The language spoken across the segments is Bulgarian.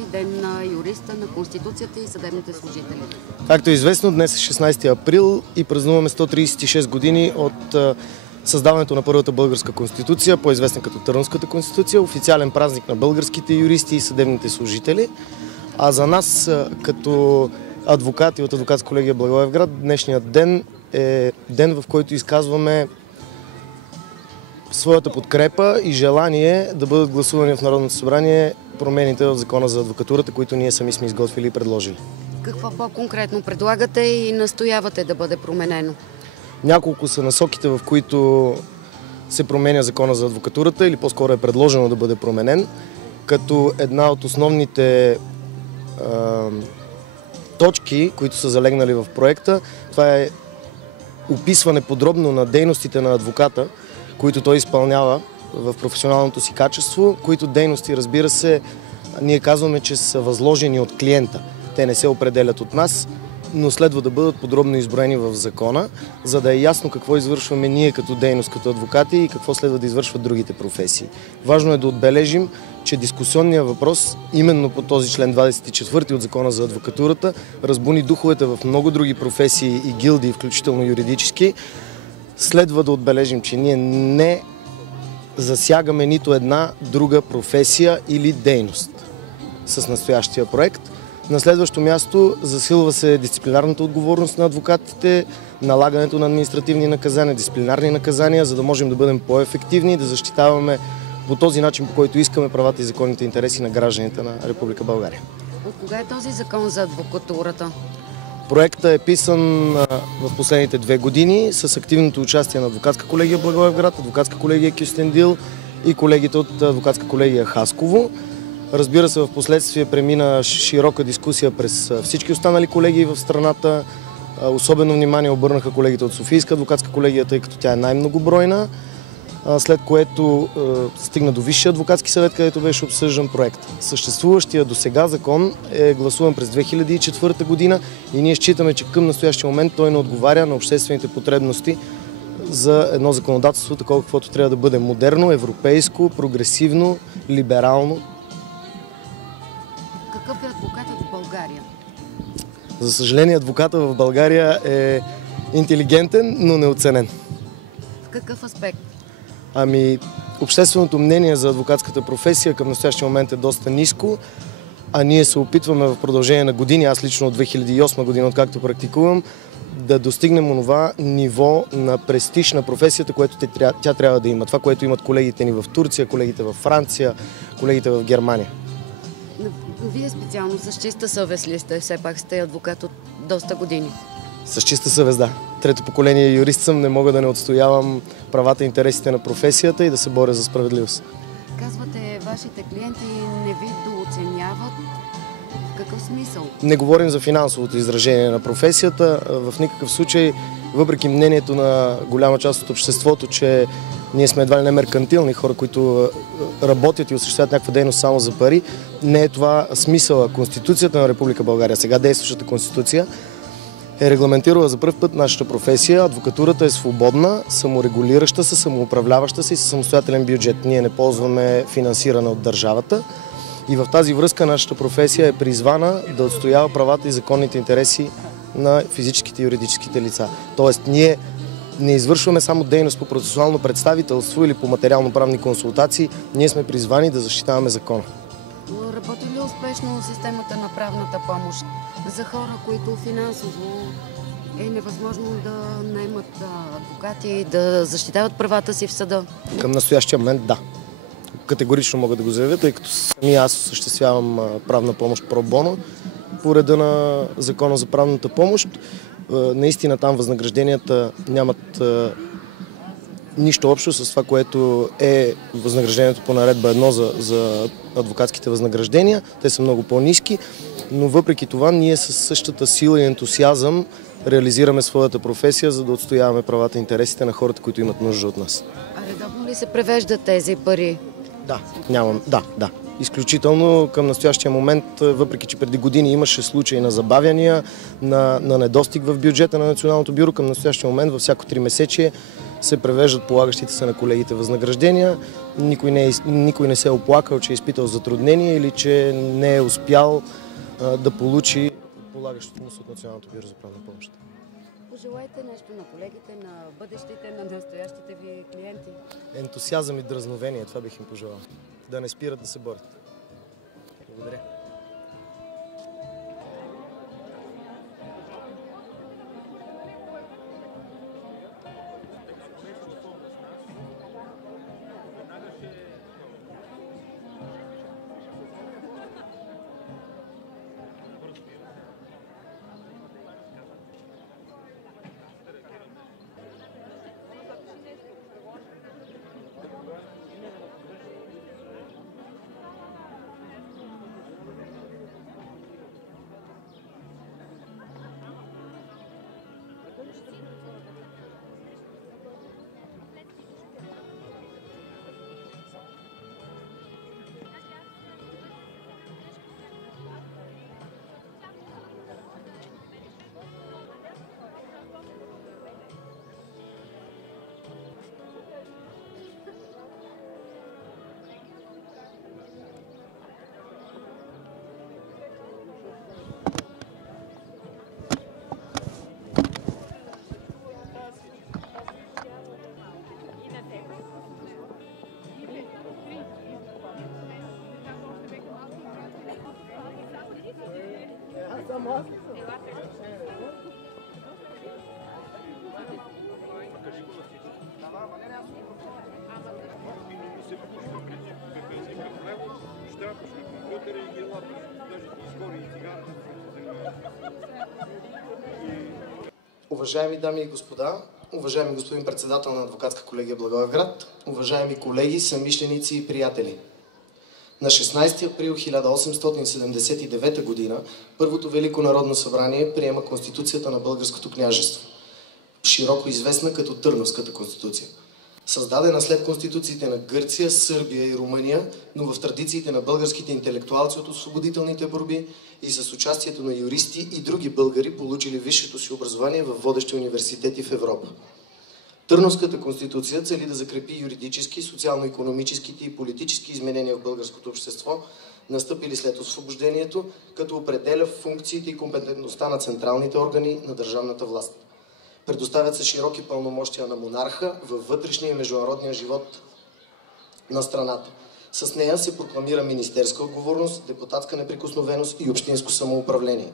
Ден на юриста, на Конституцията и съдебните служители. Както е известно, днес е 16 април и празнуваме 136 години от създаването на първата българска конституция, по-известна като Търновската конституция, официален празник на българските юристи и съдебните служители. А за нас, като адвокати от Адвокатска колегия Благоевград, днешният ден е ден, в който изказваме своята подкрепа и желание да бъдат гласувани в Народното събрание промените в Закона за адвокатурата, които ние сами сме изготвили и предложили. Какво по-конкретно предлагате и настоявате да бъде променено? Няколко са насоките, в които се променя Закона за адвокатурата, или по-скоро е предложено да бъде променен, като една от основните точки, които са залегнали в проекта, това е описване подробно на дейностите на адвоката, които той изпълнява в професионалното си качество, които дейности, разбира се, ние казваме, че са възложени от клиента. Те не се определят от нас, но следва да бъдат подробно изброени в закона, за да е ясно какво извършваме ние като дейност, като адвокати и какво следва да извършват другите професии. Важно е да отбележим, че дискусионният въпрос, именно по този член 24 от Закона за адвокатурата, разбуни духовете в много други професии и гилдии, включително юридически. Следва да отбележим, че ние не засягаме нито една друга професия или дейност с настоящия проект. На следващо място засилва се дисциплинарната отговорност на адвокатите, налагането на административни наказания, дисциплинарни наказания, за да можем да бъдем по-ефективни и да защитаваме по този начин, по който искаме правата и законните интереси на гражданите на Република България. От кога е този закон за адвокатурата? Проектът е писан в последните 2 години с активното участие на Адвокатска колегия Благоевград, Адвокатска колегия Кюстендил и колегите от Адвокатска колегия Хасково. Разбира се, в последствие премина широка дискусия през всички останали колегии в страната. Особено внимание обърнаха колегите от Софийска адвокатска колегия, тъй като тя е най-многобройна, след което стигна до Висшия адвокатски съвет, където беше обсъждан проект. Съществуващия досега закон е гласуван през 2004 година и ние считаме, че към настоящия момент той не отговаря на обществените потребности за едно законодателство, такова каквото трябва да бъде модерно, европейско, прогресивно, либерално. Какъв е адвокатът в България? За съжаление, адвокатът в България е интелигентен, но неоценен. В какъв аспект? Общественото мнение за адвокатската професия към настоящия момент е доста ниско, а ние се опитваме в продължение на години, аз лично от 2008 година, откакто практикувам, да достигнем онова ниво на престиж на професията, което тя трябва да има. Това, което имат колегите ни в Турция, колегите в Франция, колегите в Германия. Вие специално с чиста съвест ли сте? Все пак сте адвокат от доста години. С чиста съвест, да. Трето поколение юрист съм, не мога да не отстоявам правата и интересите на професията и да се боря за справедливост. Казвате, вашите клиенти не ви дооценяват. В какъв смисъл? Не говорим за финансовото изражение на професията. В никакъв случай, въпреки мнението на голяма част от обществото, че ние сме едва ли не меркантилни хора, които работят и осъществяват някаква дейност само за пари, не е това смисъла. Конституцията на Република България, сега действащата конституция, е регламентирала за пръв път нашата професия. Адвокатурата е свободна, саморегулираща се, самоуправляваща се и със самостоятелен бюджет. Ние не ползваме финансиране от държавата. И в тази връзка нашата професия е призвана да отстоява правата и законните интереси на физическите и юридическите лица. Тоест, ние не извършваме само дейност по процесуално представителство или по материално-правни консултации, ние сме призвани да защитаваме закона. Работи ли успешно системата на правната помощ за хора, които финансово е невъзможно да наемат адвокати, да защитават правата си в съда? Към настоящия момент да. Категорично мога да го заявя, тъй като сами аз осъществявам правна помощ про боно по реда на Закона за правната помощ. Наистина там възнагражденията нямат нищо общо с това, което е възнаграждението по наредба 1 за адвокатските възнаграждения. Те са много по-ниски, но въпреки това ние със същата сила и ентусиазъм реализираме своята професия, за да отстояваме правата и интересите на хората, които имат нужда от нас. А редовно ли се превеждат тези пари? Да, нямам. Да. изключително към настоящия момент, въпреки че преди години имаше случаи на забавяния, на недостиг в бюджета на Националното бюро, към настоящия момент във всяко 3-месечие се превеждат полагащите се на колегите възнаграждения. Никой не се е оплакал, че е изпитал затруднение или че не е успял да получи полагащото му се от Националното бюро за правна помощ. Пожелайте нещо на колегите, на бъдещите, на настоящите ви клиенти. Ентусиазъм и дръзновение, това бих им пожелал. Да не спират да се борят. Благодаря. Уважаеми дами и господа, уважаеми господин председател на Адвокатска колегия Благоевград, уважаеми колеги, съмишленици и приятели. На 16 април 1879 г. Първото Велико народно събрание приема Конституцията на Българското княжество, широко известна като Търновската конституция. Създадена след конституциите на Гърция, Сърбия и Румъния, но в традициите на българските интелектуалци от освободителните борби и с участието на юристи и други българи, получили висшето си образование в водещи университети в Европа. Търновската конституция цели да закрепи юридически, социално-икономическите и политически изменения в българското общество, настъпили след освобождението, като определя функциите и компетентността на централните органи на държавната власт. Предоставят се широки пълномощия на монарха във вътрешния и международния живот на страната. С нея се прокламира министерска отговорност, депутатска неприкосновеност и общинско самоуправление.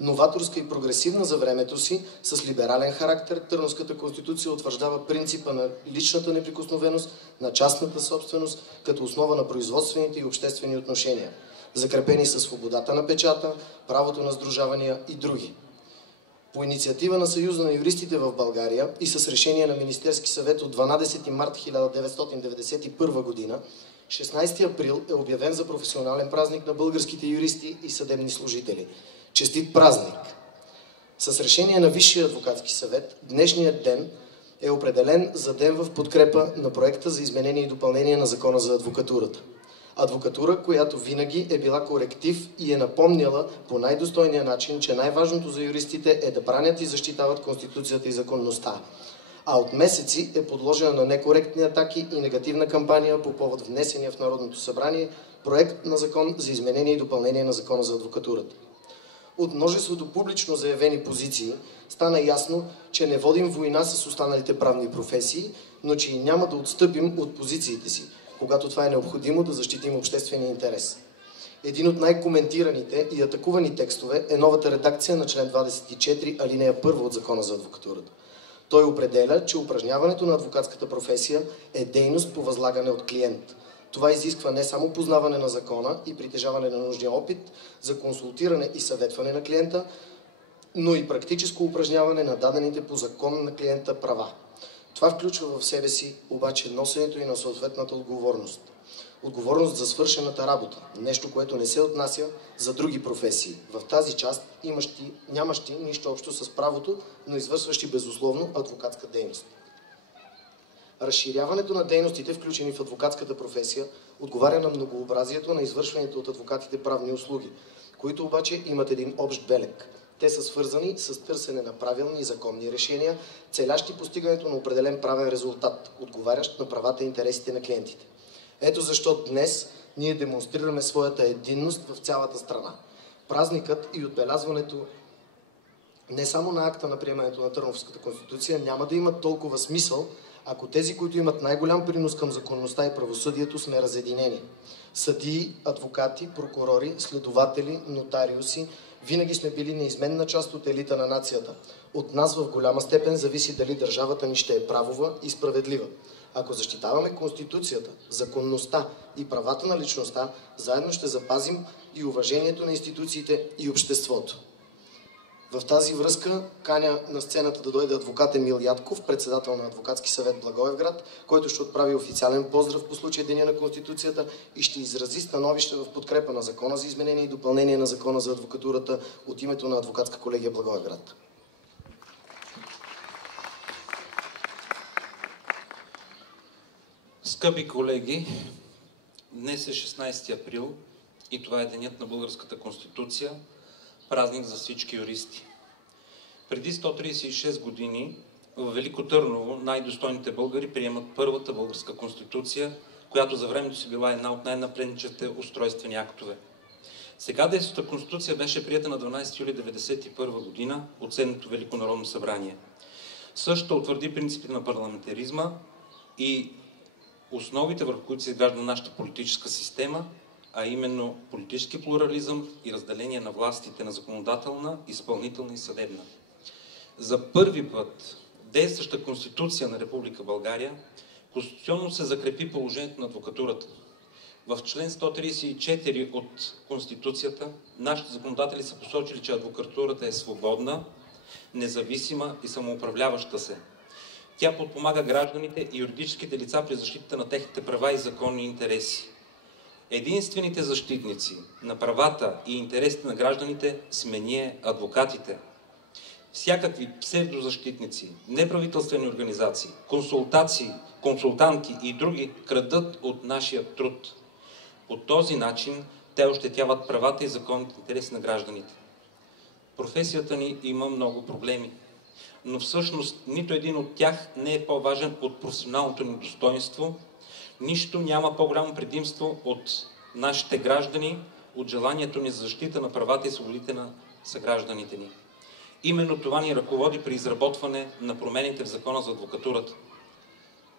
Новаторска и прогресивна за времето си, с либерален характер, Търновската конституция утвърждава принципа на личната неприкосновеност, на частната собственост, като основа на производствените и обществени отношения. Закрепени са свободата на печата, правото на сдружавания и други. По инициатива на Съюза на юристите в България и с решение на Министерски съвет от 12 март 1991 година, 16 април е обявен за професионален празник на българските юристи и съдебни служители. Честит празник! С решение на Висшия адвокатски съвет, днешният ден е определен за ден в подкрепа на проекта за изменение и допълнение на Закона за адвокатурата. Адвокатура, която винаги е била коректив и е напомняла по най-достойния начин, че най-важното за юристите е да бранят и защитават Конституцията и законността. А от месеци е подложена на некоректни атаки и негативна кампания по повод внесения в Народното събрание проект на закон за изменение и допълнение на Закона за адвокатурата. От множеството публично заявени позиции стана ясно, че не водим война с останалите правни професии, но че и няма да отстъпим от позициите си, когато това е необходимо да защитим обществения интерес. Един от най-коментираните и атакувани текстове е новата редакция на член 24, алинея 1 от Закона за адвокатурата. Той определя, че упражняването на адвокатската професия е дейност по възлагане от клиент. Това изисква не само познаване на закона и притежаване на нужния опит за консултиране и съветване на клиента, но и практическо упражняване на дадените по закон на клиента права. Това включва в себе си обаче носенето и на съответната отговорност. Отговорност за свършената работа, нещо, което не се отнася за други професии. В тази част нямащи нищо общо с правото, но извършващи безусловно адвокатска дейност. Разширяването на дейностите, включени в адвокатската професия, отговаря на многообразието на извършваните от адвокатите правни услуги, които обаче имат един общ белег. Те са свързани с търсене на правилни и законни решения, целящи постигането на определен правен резултат, отговарящ на правата и интересите на клиентите. Ето защо днес ние демонстрираме своята единност в цялата страна. Празникът и отбелязването не само на акта на приемането на Търновската конституция няма да имат толкова смисъл, ако тези, които имат най-голям принос към законността и правосъдието, сме разединени. Съдии, адвокати, прокурори, следователи, нотариуси, винаги сме били неизменна част от елита на нацията. От нас в голяма степен зависи дали държавата ни ще е правова и справедлива. Ако защитаваме Конституцията, законността и правата на личността, заедно ще запазим и уважението на институциите и обществото. В тази връзка каня на сцената да дойде адвокат Емил Ядков, председател на Адвокатски съвет Благоевград, който ще отправи официален поздрав по случай Деня на Конституцията и ще изрази становище в подкрепа на Закона за изменение и допълнение на Закона за адвокатурата от името на Адвокатска колегия Благоевград. Скъпи колеги, днес е 16 април и това е Денят на Българската конституция, празник за всички юристи. Преди 136 години в Велико Търново най-достойните българи приемат първата българска конституция, която за времето си била една от най-напредничавите устройствени актове. Сега действащата конституция беше приета на 12 юли 1991 година от Седмото Велико народно събрание. Същата утвърди принципите на парламентаризма и основите, върху които се изгражда нашата политическа система, а именно политически плурализъм и разделение на властите на законодателна, изпълнителна и съдебна. За първи път действаща Конституция на Република България конституционно се закрепи положението на адвокатурата. В член 134 от Конституцията нашите законодатели са посочили, че адвокатурата е свободна, независима и самоуправляваща се. Тя подпомага гражданите и юридическите лица при защита на техните права и законни интереси. Единствените защитници на правата и интересите на гражданите сме ние, адвокатите. Всякакви псевдозащитници, неправителствени организации, консултанти и други крадат от нашия труд. По този начин те ощетяват правата и законните интереси на гражданите. Професията ни има много проблеми, но всъщност нито един от тях не е по-важен от професионалното ни достоинство. Нищо няма по-голямо предимство от нашите граждани, от желанието ни за защита на правата и свободите на съгражданите ни. Именно това ни ръководи при изработване на промените в Закона за адвокатурата.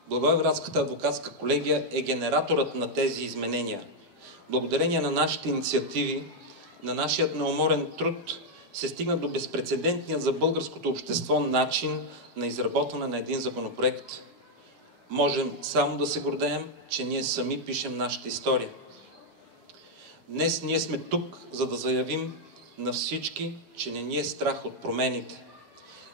Благоевградската адвокатска колегия е генераторът на тези изменения. Благодарение на нашите инициативи, на нашият неуморен труд, се стигна до безпрецедентния за българското общество начин на изработване на един законопроект. Можем само да се гордеем, че ние сами пишем нашата история. Днес ние сме тук, за да заявим на всички, че не ни е страх от промените.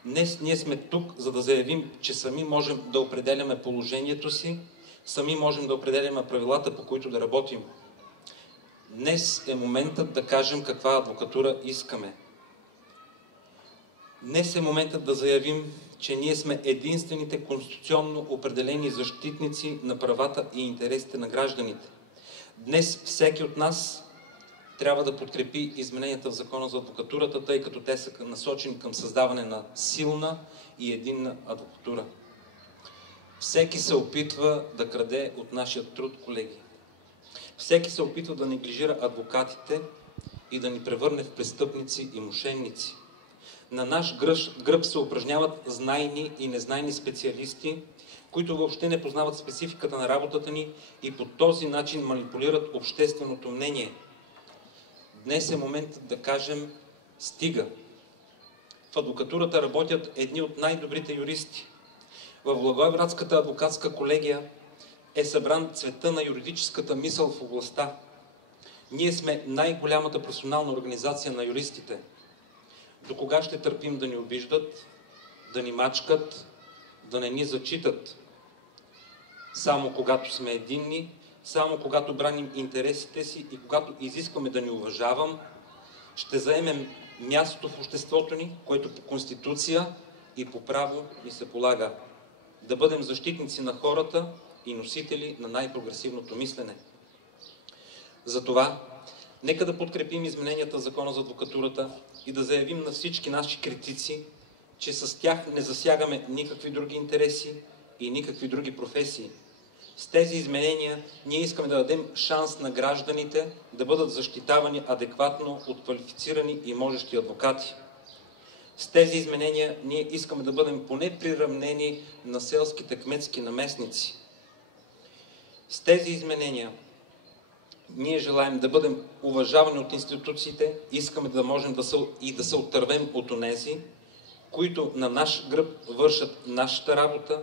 Днес ние сме тук, за да заявим, че сами можем да определяме положението си, сами можем да определяме правилата, по които да работим. Днес е моментът да кажем каква адвокатура искаме. Днес е моментът да заявим, че ние сме единствените конституционно определени защитници на правата и интересите на гражданите. Днес всеки от нас трябва да подкрепи измененията в Закона за адвокатурата, тъй като те са насочени към създаване на силна и единна адвокатура. Всеки се опитва да краде от нашия труд, колеги. Всеки се опитва да неглижира адвокатите и да ни превърне в престъпници и мошенници. На наш гръб се упражняват знайни и незнайни специалисти, които въобще не познават спецификата на работата ни и по този начин манипулират общественото мнение. Днес е моментът да кажем стига. В адвокатурата работят едни от най-добрите юристи. В Благоевградската адвокатска колегия е събран цвета на юридическата мисъл в областта. Ние сме най-голямата професионална организация на юристите. До кога ще търпим да ни обиждат, да ни мачкат, да не ни зачитат? Само когато сме единни, само когато браним интересите си и когато изискваме да ни уважавам, ще заемем мястото в обществото ни, което по Конституция и по право ни се полага. Да бъдем защитници на хората и носители на най-прогресивното мислене. Затова, нека да подкрепим измененията в Закона за адвокатурата и да заявим на всички наши критици, че с тях не засягаме никакви други интереси и никакви други професии. С тези изменения ние искаме да дадем шанс на гражданите да бъдат защитавани адекватно от квалифицирани и можещи адвокати. С тези изменения ние искаме да бъдем поне приравнени на селските кметски наместници. С тези изменения ние желаем да бъдем уважавани от институциите, искаме да можем да се отървем от онези, които на наш гръб вършат нашата работа,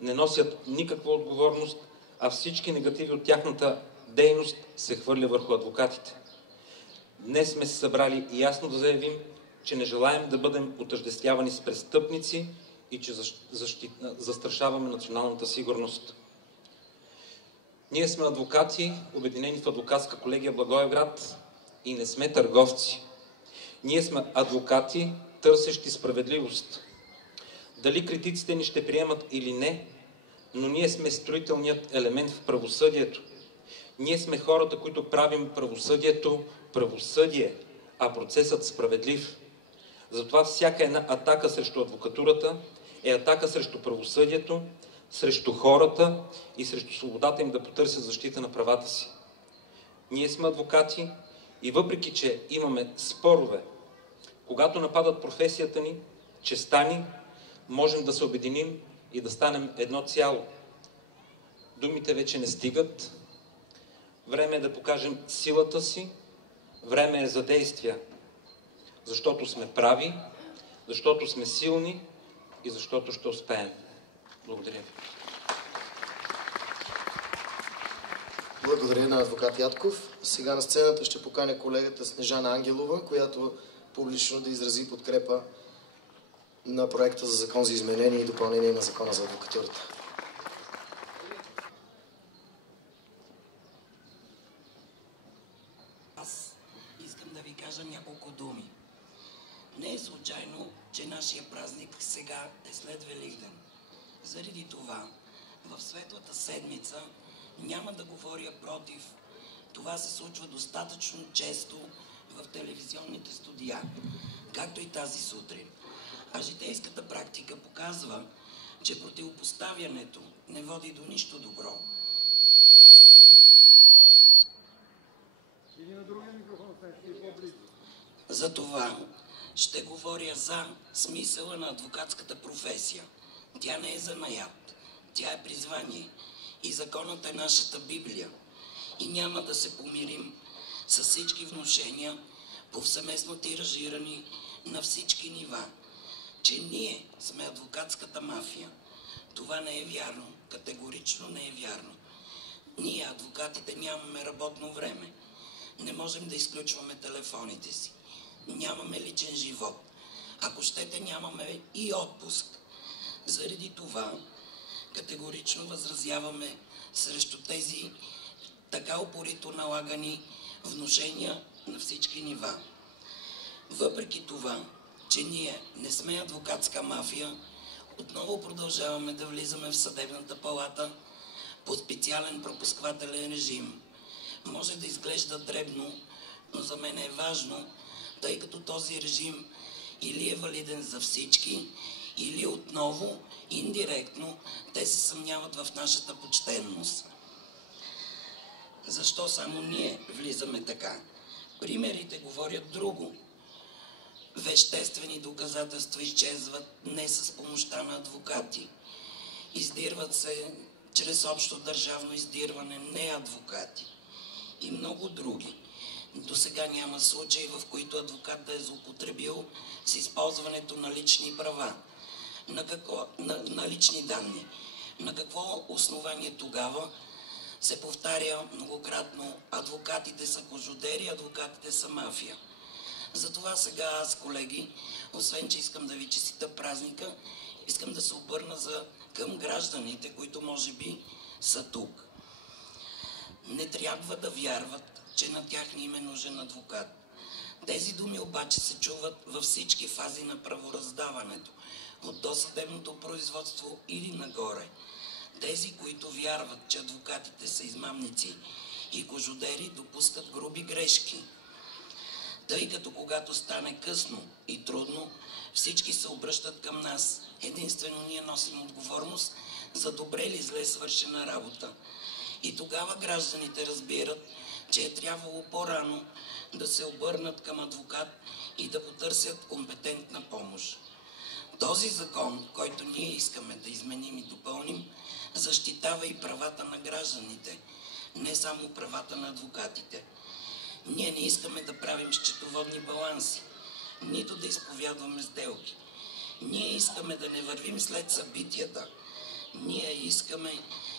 не носят никаква отговорност, а всички негативи от тяхната дейност се хвърля върху адвокатите. Днес сме се събрали ясно да заявим, че не желаем да бъдем отъждествявани с престъпници и че застрашаваме националната сигурност. Ние сме адвокати, обединени в адвокатска колегия Благоевград и не сме търговци. Ние сме адвокати, търсещи справедливост. Дали критиците ни ще приемат или не, но ние сме строителният елемент в правосъдието. Ние сме хората, които правим правосъдието правосъдие, а процесът справедлив. Затова всяка една атака срещу адвокатурата е атака срещу правосъдието, срещу хората и срещу свободата им да потърсят защита на правата си. Ние сме адвокати и въпреки, че имаме спорове, когато нападат професията ни, честта ни, можем да се обединим и да станем едно цяло. Думите вече не стигат. Време е да покажем силата си. Време е за действия. Защото сме прави, защото сме силни и защото ще успеем. Благодаря ви. Благодаря на адвокат Ятков. Сега на сцената ще поканя колегата Снежана Ангелова, която публично да изрази подкрепа на проекта за закон за изменение и допълнение на закона за адвокатурата. Аз искам да ви кажа няколко думи. Не е случайно, че нашия празник сега е след Великден. Заради това, в Светлата седмица няма да говоря против. Това се случва достатъчно често в телевизионните студия, както и тази сутрин. А житейската практика показва, че противопоставянето не води до нищо добро. Затова ще говоря за смисъла на адвокатската професия. Тя не е занаят, тя е призвание и законът е нашата Библия. И няма да се помирим с всички внушения, повсеместно тиражирани на всички нива, че ние сме адвокатската мафия. Това не е вярно, категорично не е вярно. Ние, адвокатите, нямаме работно време. Не можем да изключваме телефоните си. Нямаме личен живот. Ако щете, нямаме и отпуск. Заради това категорично възразяваме срещу тези така упорито налагани внушения на всички нива. Въпреки това, че ние не сме адвокатска мафия, отново продължаваме да влизаме в съдебната палата по специален пропусквателен режим. Може да изглежда дребно, но за мен е важно, тъй като този режим или е валиден за всички, или отново, индиректно, те се съмняват в нашата почтенност. Защо само ние влизаме така? Примерите говорят друго. Веществени доказателства изчезват не с помощта на адвокати. Издирват се чрез общо държавно издирване не адвокати. И много други. До сега няма случаи, в които адвокат да е злоупотребил с използването на лични права, на лични данни. На какво основание тогава се повтаря многократно: адвокатите са кожодери, адвокатите са мафия? Затова сега аз, колеги, освен че искам да ви честитя празника, искам да се обърна към гражданите, които може би са тук. Не трябва да вярват, че на тях не им е нужен адвокат. Тези думи обаче се чуват във всички фази на правораздаването, от досъдебното производство или нагоре. Тези, които вярват, че адвокатите са измамници и кожодери допускат груби грешки. Тъй като когато стане късно и трудно, всички се обръщат към нас. Единствено ние носим отговорност за добре или зле свършена работа. И тогава гражданите разбират, че е трябвало по-рано да се обърнат към адвокат и да потърсят компетентна помощ. Този закон, който ние искаме да изменим и допълним, защитава и правата на гражданите, не само правата на адвокатите. Ние не искаме да правим счетоводни баланси, нито да изповядваме сделки. Ние искаме да не вървим след събитията. Ние искаме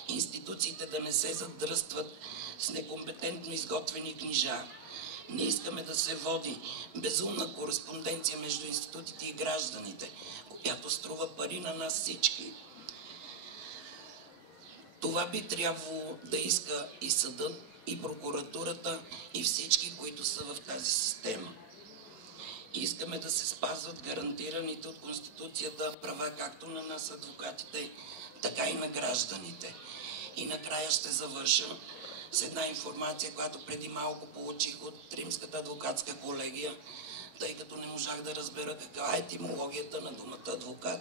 институциите да не се задръстват с некомпетентно изготвени книжа. Ние искаме да се води безумна кореспонденция между институтите и гражданите, която струва пари на нас всички. Това би трябвало да иска и съдът, и прокуратурата, и всички, които са в тази система. Искаме да се спазват гарантираните от Конституцията права както на нас, адвокатите, така и на гражданите. И накрая ще завърша с една информация, която преди малко получих от Римската адвокатска колегия, тъй като не можах да разбера каква е етимологията на думата адвокат.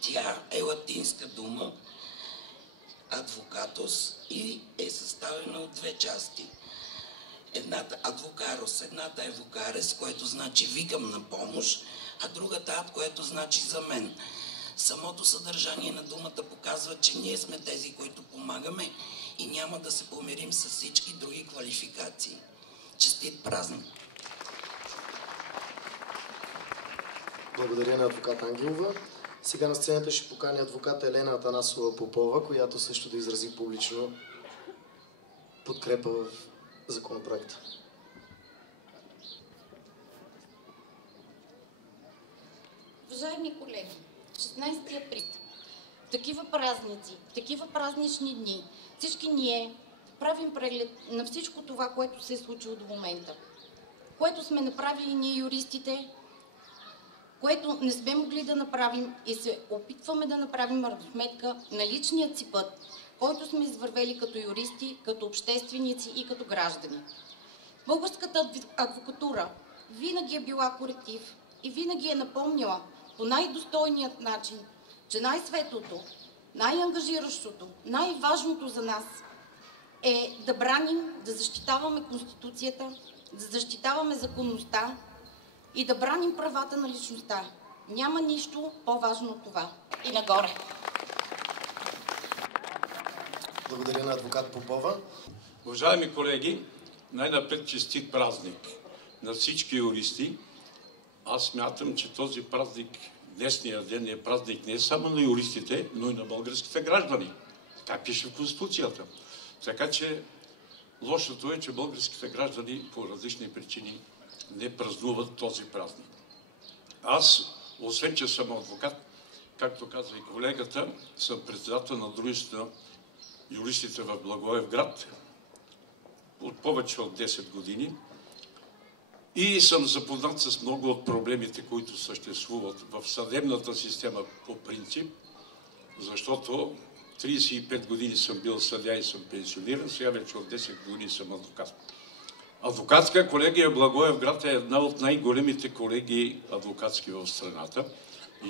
Тя е латинска дума, адвокатос, и е съставена от две части. Едната адвокарос, едната е вокарес, което значи викам на помощ, а другата ад, което значи за мен. Самото съдържание на думата показва, че ние сме тези, които помагаме и няма да се помирим с всички други квалификации. Честит празник! Благодаря на адвокат Ангелова. Сега на сцената ще покани адвоката Елена Атанасова Попова, която също да изрази публично подкрепа в законопроекта. Уважаеми колеги, 16 април, такива празници, такива празнични дни, всички ние правим преглед на всичко това, което се е случило до момента, което сме направили ние юристите, което не сме могли да направим и се опитваме да направим равносметка на личният си път, който сме извървели като юристи, като общественици и като граждани. Българската адвокатура винаги е била коректив и винаги е напомняла по най-достойният начин, че най-светлото, най-ангажиращото, най-важното за нас е да браним, да защитаваме Конституцията, да защитаваме законността и да браним правата на личността. Няма нищо по-важно от това. И нагоре! Благодаря на адвокат Попова. Уважаеми колеги, най-напред честит празник на всички юристи. Аз смятам, че този празник, днесния ден е празник не само на юристите, но и на българските граждани. Така пише в Конституцията. Така че лошото е, че българските граждани по различни причини не празнуват този празник. Аз, освен че съм адвокат, както каза и колегата, съм председател на дружеството на юристите в Благоевград от повече от 10 години и съм запознат с много от проблемите, които съществуват в съдебната система по принцип, защото 35 години съм бил съдия и съм пенсиониран, сега вече от 10 години съм адвокат. Адвокатска колегия Благоевград е една от най-големите колегии адвокатски в страната.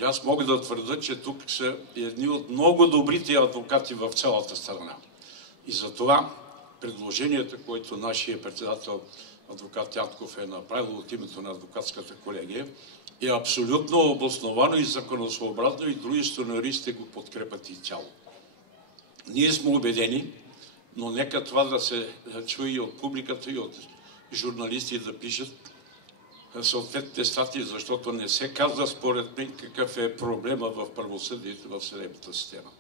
И аз мога да твърда, че тук са едни от много добрите адвокати в цялата страна. И затова предложението, което нашия председател адвокат Ятков е направил от името на адвокатската колегия, е абсолютно обосновано и законосъобразно и дружеството на юристите го подкрепят и цяло. Ние сме убедени, но нека това да се чуе и от публиката, и от журналисти да пишат съответните статии, защото не се казва според мен какъв е проблема в правосъдието, в съдебната система.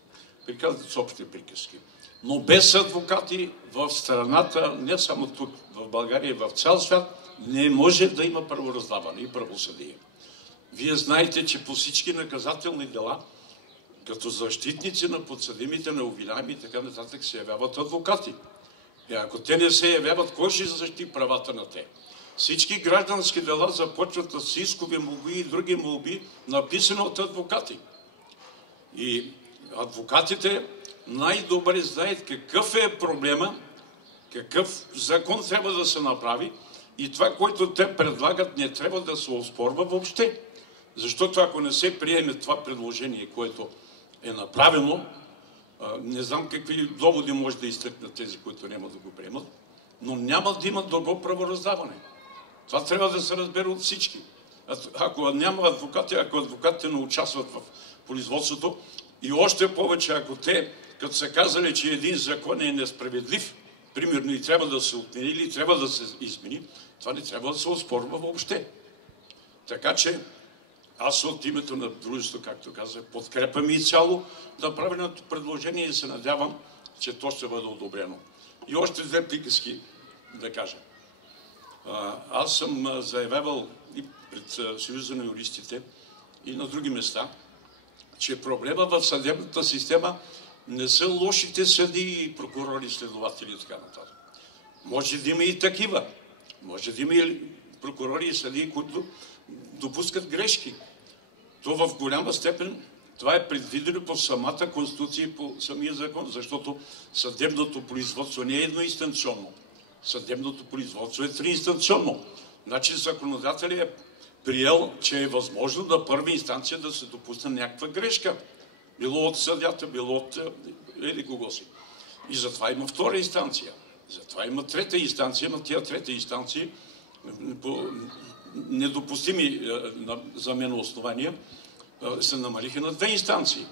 Приказват с общи приказки. Но без адвокати в страната, не само тук, в България, в цял свят, не може да има правораздаване и правосъдие. Вие знаете, че по всички наказателни дела, като защитници на подсъдимите, на обвиняеми и така нататък, се явяват адвокати. И ако те не се явяват, кой ще защити правата на те? Всички граждански дела започват с искови молби и други молби, написани от адвокати. И адвокатите най-добре знаят какъв е проблема какъв закон трябва да се направи и това, което те предлагат, не трябва да се оспорва въобще. Защото ако не се приеме това предложение, което е направено, не знам какви доводи може да изтъкнат тези, които няма да го приемат, но няма да имат добро правораздаване. Това трябва да се разбере от всички. Ако няма адвокати, ако адвокатите не участват в производството и още повече, ако те, като са казали, че един закон е несправедлив, примерно и трябва да се отмени или трябва да се измени, това не трябва да се оспорва въобще. Така че аз от името на дружеството, както казах, подкрепям изцяло направеното предложение и се надявам, че то ще бъде одобрено. И още две приказки да кажа. Аз съм заявявал и пред Съюза на юристите и на други места, че проблема в съдебната система не са лошите съдии, прокурори, следователи и така нататък. Може да има и такива. Може да има и прокурори и съдии, които допускат грешки. То в голяма степен това е предвидено по самата Конституция и по самия закон, защото съдебното производство не е едноинстанционно. Съдебното производство е триинстанционно. Значи законодателят е приел, че е възможно на първа инстанция да се допусне някаква грешка. Било от съдята, било от еди кого си. И затова има втора инстанция. Затова има трета инстанция, но тия трета инстанции по недопустими за мен основания се намалиха на две инстанции.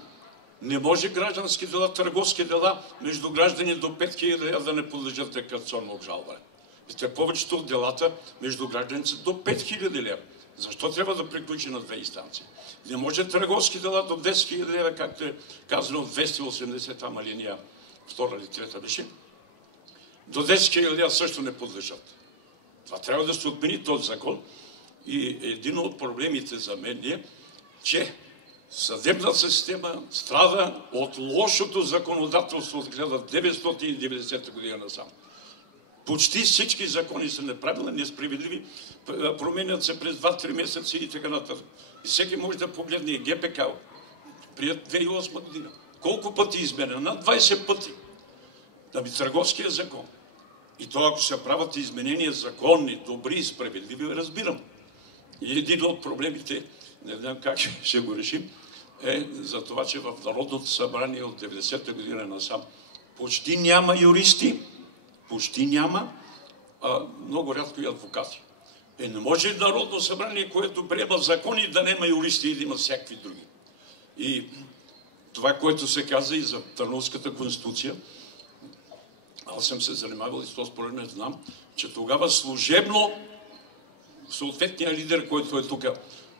Не може граждански дела, търговски дела между граждани до 5000 лева да не подлежат на касационно обжалване. Те повечето от делата между гражданите са до 5000 лева. Защо трябва да приключи на две инстанции? Не може търговски дела до 10 000 лева, както е казано в 280 там алинея 2 или 3 беше. До 10 000 лева също не подлежат. Това трябва да се отмени този закон. И един от проблемите за мен е, че съдебната система страда от лошото законодателство от 1990 година насам. Почти всички закони са неправилни, несправедливи, променят се през 2-3 месеца и така нататък. И всеки може да погледне ГПК прият 2008 година. Колко пъти е изменен? Над 20 пъти. Търговския закон. И то, ако се правят изменения законни, добри и справедливи, разбирам. И един от проблемите, не знам как ще го решим, е за това, че в Народното събрание от 90-та година насам почти няма юристи, почти няма, много рядко и адвокати. Не може Народно събрание, което приема закони, да няма юристи и да има всякакви други. И това, което се каза и за Търновската конституция, аз съм се занимавал и с това според мен знам, че тогава служебно съответният лидер, който е тук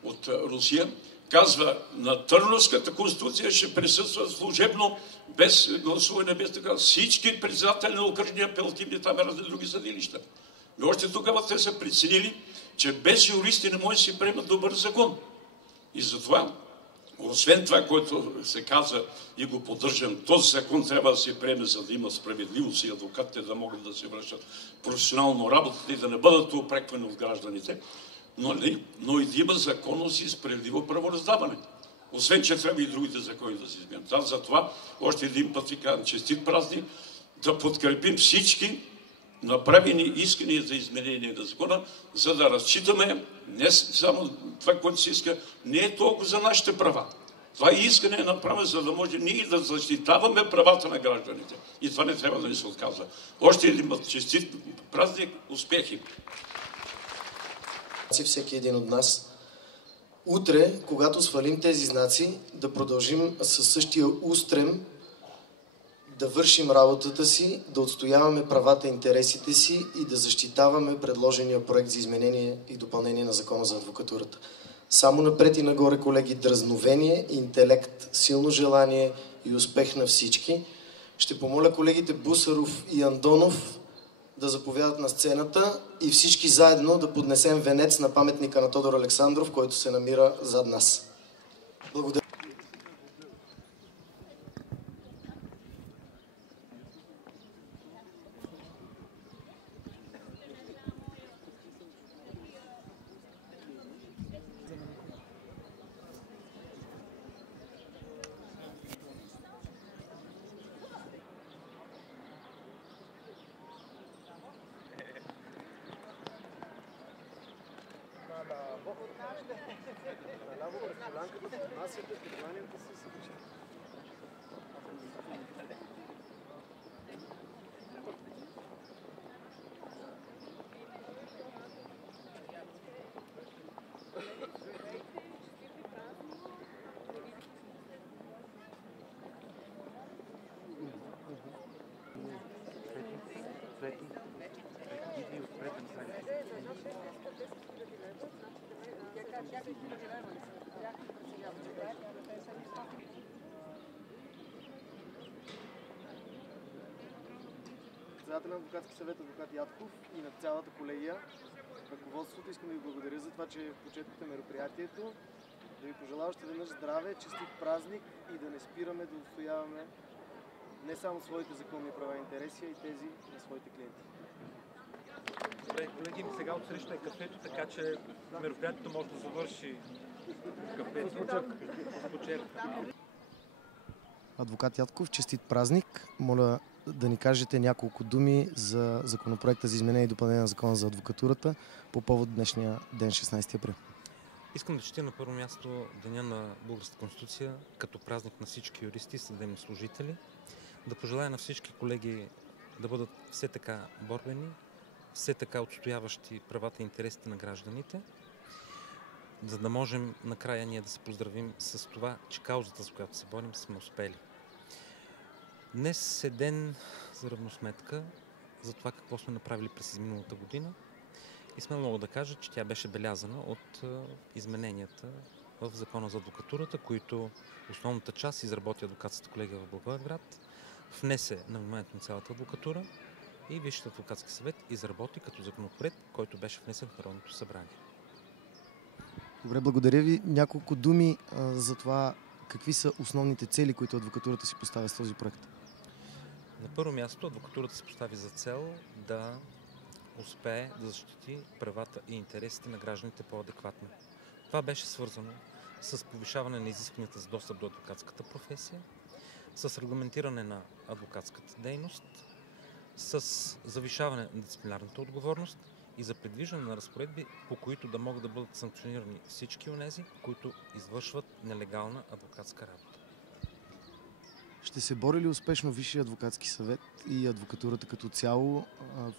от Русия, казва, на Търновската конституция ще присъства служебно, без гласуване, без така. Всички председатели на окръжни апелативни там и разни други съдилища. И още тогава те са преценили, че без юристи не може да си приемат добър закон. И затова, освен това, което се каза и го поддържам, този закон трябва да се приеме, за да има справедливост и адвокатите да могат да се връщат професионално работата и да не бъдат упреквани от гражданите, но и да има законност и справедливо правораздаване. Освен, че трябва и другите закони да се изменят. Аз затова още един път ви казвам, честит празник, да подкрепим всички направени искания за изменение на закона, за да разчитаме не само това, което се иска, не е толкова за нашите права. Това искане е направено, за да може ние да защитаваме правата на гражданите. И това не трябва да ни се отказва. Още един път честит празник, успехи! Всеки един от нас. Утре, когато свалим тези знаци, да продължим със същия устрем да вършим работата си, да отстояваме правата и интересите си и да защитаваме предложения проект за изменение и допълнение на Закона за адвокатурата. Само напред и нагоре, колеги, дръзновение, интелект, силно желание и успех на всички. Ще помоля колегите Бусаров и Андонов да заповядат на сцената и всички заедно да поднесем венец на паметника на Тодор Александров, който се намира зад нас. Благодаря. Председателя на адвокатски съвет адвокат Ядков и на цялата колегия, ръководството, искам да ви благодаря за това, че почетохте мероприятието, да ви пожелая още веднъж здраве, честит празник и да не спираме да отстояваме не само своите законни права и интереси, а и тези на своите клиенти. Добре, колеги, сега отсреща е кафето, така че мероприятието може да завърши в кафето. Почерка. Адвокат Ядков, честит празник. Моля да ни кажете няколко думи за законопроекта за изменение и допълнение на закона за адвокатурата по повод днешния ден, 16 април. Искам да честя на първо място Деня на Българската конституция като празник на всички юристи и съдебни служители. Да пожелая на всички колеги да бъдат все така борбени, все така отстояващи правата и интересите на гражданите, за да можем накрая ние да се поздравим с това, че каузата, за която се борим, сме успели. Днес е ден за равносметка за това какво сме направили през изминалата година и сме много да кажа, че тя беше белязана от измененията в Закона за адвокатурата, които основната част изработи адвокатската колегия в Благоевград, внесе на вниманието на цялата адвокатура и Висшият адвокатски съвет изработи като законопроект, който беше внесен в Народното събрание. Добре, благодаря ви. Няколко думи за това какви са основните цели, които адвокатурата си поставя с този проект. На първо място адвокатурата се постави за цел да успее да защити правата и интересите на гражданите по-адекватно. Това беше свързано с повишаване на изискванията за достъп до адвокатската професия, с регламентиране на адвокатската дейност, с завишаване на дисциплинарната отговорност и за предвиждане на разпоредби, по които да могат да бъдат санкционирани всички онези, които извършват нелегална адвокатска работа. Ще се бори ли успешно Висшия адвокатски съвет и адвокатурата като цяло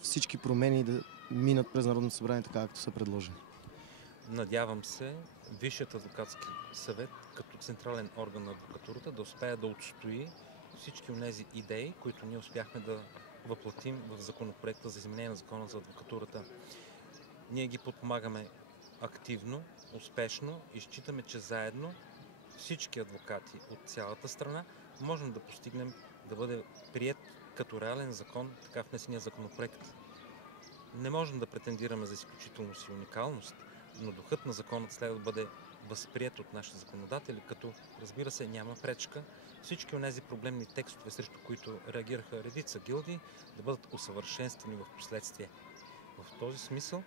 всички промени да минат през Народното събрание така, както са предложени? Надявам се Висшият адвокатски съвет като централен орган на адвокатурата да успее да отстои всички онези идеи, които ние успяхме да въплатим в законопроекта за изменение на закона за адвокатурата. Ние ги подпомагаме активно, успешно и считаме, че заедно всички адвокати от цялата страна можем да постигнем да бъде приет като реален закон така внесения законопроект. Не можем да претендираме за изключителност и уникалност, но духът на законът следва да бъде възприет от нашите законодатели, като, разбира се, няма пречка всички онези проблемни текстове, срещу които реагираха редица гилдии, да бъдат усъвършенствани в последствие. В този смисъл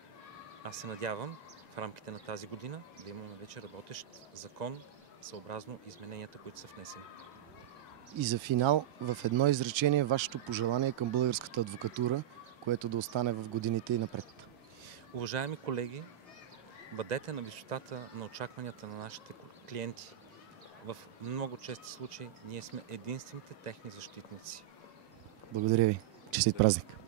аз се надявам в рамките на тази година да имаме вече работещ закон съобразно измененията, които са внесени. И за финал, в едно изречение, вашето пожелание към българската адвокатура, което да остане в годините и напред. Уважаеми колеги, бъдете на висотата на очакванията на нашите клиенти. В много чести случаи ние сме единствените техни защитници. Благодаря ви. Честит празник!